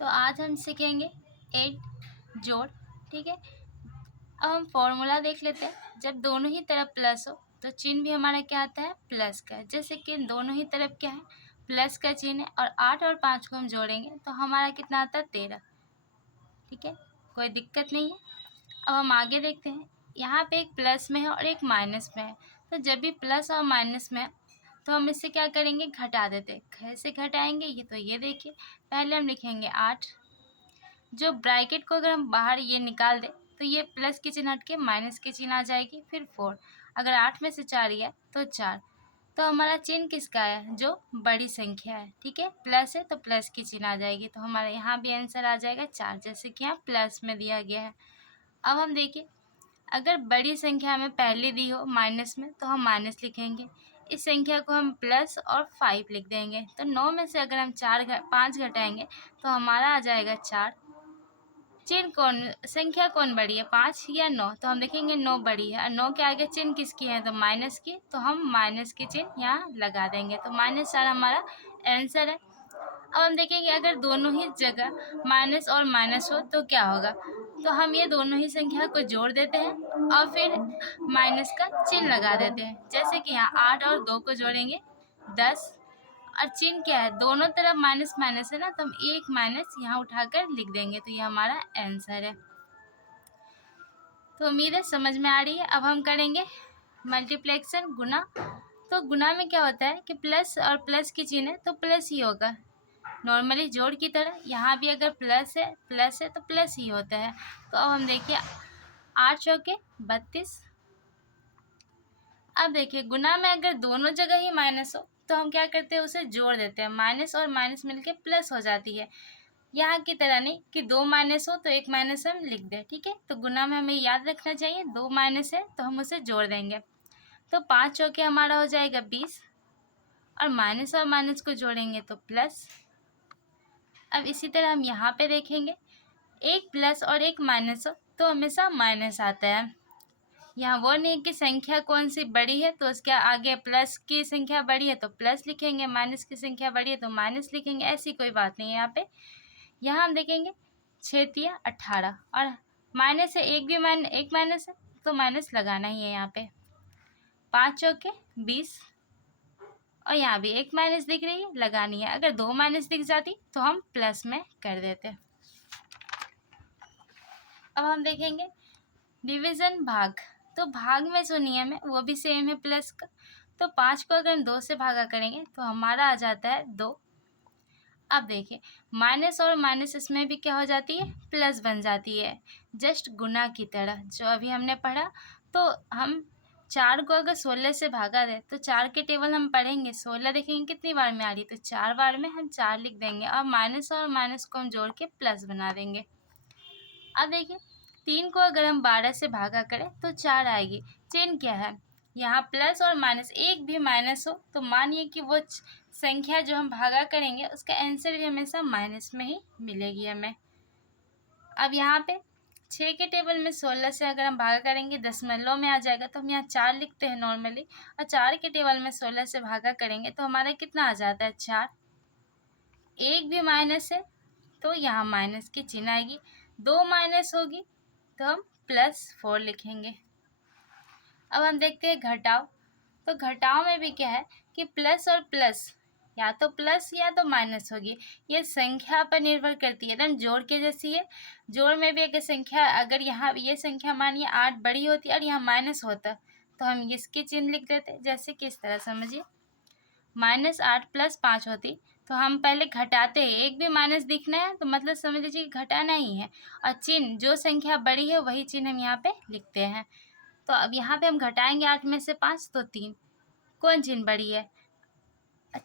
तो आज हम सीखेंगे 8 जोड़। ठीक है, अब हम फॉर्मूला देख लेते हैं। जब दोनों ही तरफ प्लस हो तो चिन्ह भी हमारा क्या आता है, प्लस का। जैसे कि दोनों ही तरफ क्या है, प्लस का चिन्ह है, और 8 और 5 को हम जोड़ेंगे तो हमारा कितना आता है, 13। ठीक है, कोई दिक्कत नहीं है। अब हम आगे देखते हैं। यहाँ पे एक प्लस में है और एक माइनस में है, तो जब भी प्लस और माइनस में है तो हम इससे क्या करेंगे, घटा देते। कैसे घटाएंगे, ये तो ये देखिए। पहले हम लिखेंगे 8, जो ब्रैकेट को अगर हम बाहर ये निकाल दें तो ये प्लस की चिन्ह हट के माइनस की चिन्ह आ जाएगी। फिर 4, अगर 8 में से 4 है तो 4, तो हमारा चिन्ह किसका है, जो बड़ी संख्या है। ठीक है, प्लस है तो प्लस की चिन्ह आ जाएगी, तो हमारे यहाँ भी आंसर आ जाएगा 4, जैसे कि यहाँ प्लस में दिया गया है। अब हम देखिए, अगर बड़ी संख्या हमें पहले दी हो माइनस में तो हम माइनस लिखेंगे। इस संख्या को हम प्लस और 5 लिख देंगे। तो 9 में से अगर हम 5 घटाएंगे तो हमारा आ जाएगा 4। चिन्ह कौन, संख्या कौन बड़ी है, 5 या 9? तो हम देखेंगे 9 बड़ी है, और 9 के आगे चिन्ह किसकी है, तो माइनस की। तो हम माइनस की चिन्ह यहाँ लगा देंगे, तो -4 हमारा आंसर है। अब हम देखेंगे, अगर दोनों ही जगह माइनस और माइनस हो तो क्या होगा। तो हम ये दोनों ही संख्या को जोड़ देते हैं और फिर माइनस का चिन्ह लगा देते हैं। जैसे कि यहाँ 8 और 2 को जोड़ेंगे 10, और चिन्ह क्या है, दोनों तरफ माइनस माइनस है ना, तो हम एक माइनस यहाँ उठाकर लिख देंगे, तो ये हमारा आंसर है। तो उम्मीद है समझ में आ रही है। अब हम करेंगे मल्टीप्लेक्शन, गुना। तो गुना में क्या होता है कि प्लस और प्लस की चिन्ह है तो प्लस ही होगा, नॉर्मली जोड़ की तरह। यहाँ भी अगर प्लस है तो प्लस ही होता है। तो अब हम देखिए 8 चौके 32। अब देखिए, गुना में अगर दोनों जगह ही माइनस हो तो हम क्या करते हैं, उसे जोड़ देते हैं। माइनस और माइनस मिलके प्लस हो जाती है। यहाँ की तरह नहीं कि 2 माइनस हो तो एक माइनस हम लिख दें। ठीक है, तो गुना में हमें याद रखना चाहिए 2 माइनस है तो हम उसे जोड़ देंगे। तो 5 चौके हमारा हो जाएगा 20, और माइनस को जोड़ेंगे तो प्लस। अब इसी तरह हम यहाँ पे देखेंगे, एक प्लस और एक माइनस हो तो हमेशा माइनस आता है। यहाँ वो नहीं कि संख्या कौन सी बड़ी है तो उसके आगे प्लस की संख्या बड़ी है तो प्लस लिखेंगे, माइनस की संख्या बड़ी है तो माइनस लिखेंगे, ऐसी कोई बात नहीं है यहाँ पे। यहाँ हम देखेंगे 6 × 18, और माइनस है, एक माइनस है तो माइनस लगाना ही है यहाँ पे। 5 चौके 20, और यहाँ भी एक माइनस दिख रही है, लगानी है। अगर 2 माइनस दिख जाती तो हम प्लस में कर देते। अब हम देखेंगे डिवीज़न, भाग। तो भाग में जो नियम है वो भी सेम है प्लस का। तो 5 को अगर हम 2 से भागा करेंगे तो हमारा आ जाता है 2। अब देखिए, माइनस और माइनस इसमें भी क्या हो जाती है, प्लस बन जाती है, जस्ट गुना की तरह जो अभी हमने पढ़ा। तो हम 4 को अगर 16 से भागा दे तो 4 के टेबल हम पढ़ेंगे, 16 देखेंगे कितनी बार में आ रही, तो 4 बार में हम 4 लिख देंगे, और माइनस को हम जोड़ के प्लस बना देंगे। अब देखिए, 3 को अगर हम 12 से भागा करें तो 4 आएगी। चिन्ह क्या है, यहाँ प्लस और माइनस, एक भी माइनस हो तो मानिए कि वो संख्या जो हम भागा करेंगे उसका आंसर भी हमेशा माइनस में ही मिलेगी हमें। अब यहाँ पे 6 के टेबल में 16 से अगर हम भागा करेंगे दशमलव में आ जाएगा, तो हम यहाँ 4 लिखते हैं नॉर्मली, और 4 के टेबल में 16 से भागा करेंगे तो हमारा कितना आ जाता है, 4। एक भी माइनस है तो यहाँ माइनस की चिन्ह आएगी, 2 माइनस होगी तो हम +4 लिखेंगे। अब हम देखते हैं घटाव। तो घटाव में भी क्या है कि प्लस और प्लस, या तो प्लस या तो माइनस होगी, ये संख्या पर निर्भर करती है, एकदम जोड़ के जैसी है। जोड़ में भी अगर संख्या, अगर यहाँ ये संख्या मानिए 8 बड़ी होती और यहाँ माइनस होता तो हम इसकी चिन्ह लिख देते, जैसे कि इस तरह समझिए, -8 + 5 होती तो हम पहले घटाते हैं, एक भी माइनस दिखना है तो मतलब समझ लीजिए कि घटाना ही है, और चिन्ह जो संख्या बड़ी है वही चिन्ह हम यहाँ पे लिखते हैं। तो अब यहाँ पे हम घटाएंगे 8 में से 5 तो 3, कौन चिन्ह बड़ी है,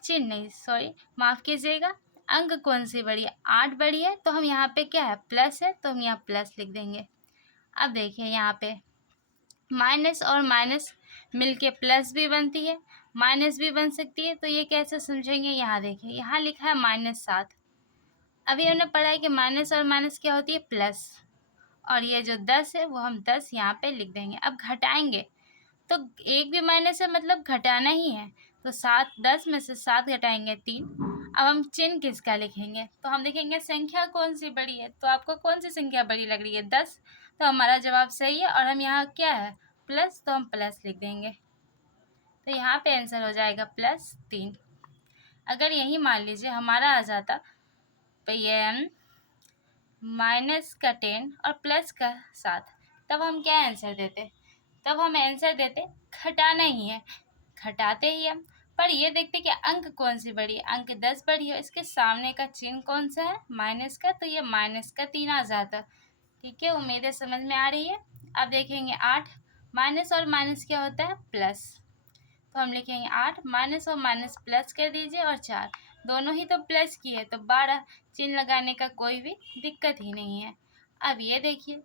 चिन्ह नहीं, सॉरी माफ़ कीजिएगा, अंक कौन सी बड़ी है, 8 बड़ी है, तो हम यहाँ पे क्या है, प्लस है तो हम यहाँ प्लस लिख देंगे। अब देखिए, यहाँ पे माइनस और माइनस मिलके प्लस भी बनती है, माइनस भी बन सकती है, तो ये कैसे समझेंगे, यहाँ देखिए, यहाँ लिखा है -7। अभी हमने पढ़ा है कि माइनस और माइनस क्या होती है, प्लस, और ये जो 10 है वो हम 10 यहाँ पे लिख देंगे। अब घटाएंगे तो एक भी माइनस है मतलब घटाना ही है, तो 10 में से 7 घटाएंगे 3, अब हम चिन्ह किसका लिखेंगे, तो हम देखेंगे संख्या कौन सी बड़ी है। तो आपको कौन सी संख्या बड़ी लग रही है, 10। तो हमारा जवाब सही है और हम यहाँ क्या है प्लस, तो हम प्लस लिख देंगे। तो यहाँ पे आंसर हो जाएगा +3। अगर यही मान लीजिए हमारा आ जाता n माइनस का 10 और प्लस का 7, तब हम क्या आंसर देते, तब हम आंसर देते घटाना ही है, घटाते ही हम। पर ये देखते कि अंक कौन सी बड़ी है, अंक 10 बड़ी है, इसके सामने का चिन्ह कौन सा है माइनस का, तो ये -3 आ जाता। ठीक है, उम्मीद है समझ में आ रही है। अब देखेंगे 8, माइनस और माइनस क्या होता है प्लस, तो हम लिखेंगे 8, माइनस और माइनस प्लस कर दीजिए और 4, दोनों ही तो प्लस की है, तो 12, चिन्ह लगाने का कोई भी दिक्कत ही नहीं है। अब ये देखिए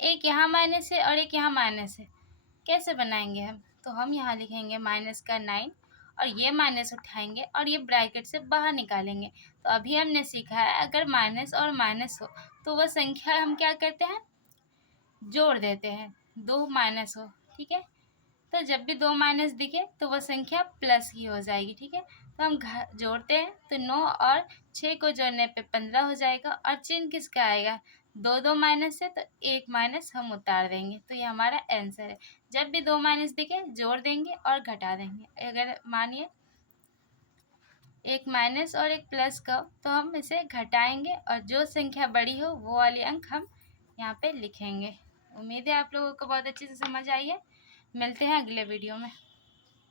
एक यहाँ माइनस है और एक यहाँ माइनस है, कैसे बनाएंगे हम, तो हम यहाँ लिखेंगे -9 और ये माइनस उठाएंगे और ये ब्रैकेट से बाहर निकालेंगे। तो अभी हमने सीखा है अगर माइनस और माइनस हो तो वह संख्या हम क्या करते हैं जोड़ देते हैं, 2 माइनस हो। ठीक है, तो जब भी 2 माइनस दिखे तो वह संख्या प्लस की हो जाएगी। ठीक है, तो हम जोड़ते हैं तो 9 और 6 को जोड़ने पे 15 हो जाएगा और चिन्ह किसका आएगा, 2 माइनस है तो 1 माइनस हम उतार देंगे। तो ये हमारा आंसर है। जब भी 2 माइनस दिखे जोड़ देंगे और घटा देंगे। अगर मानिए एक माइनस और एक प्लस का तो हम इसे घटाएंगे और जो संख्या बड़ी हो वो वाली अंक हम यहाँ पे लिखेंगे। उम्मीद है आप लोगों को बहुत अच्छे से समझ आई है। मिलते हैं अगले वीडियो में।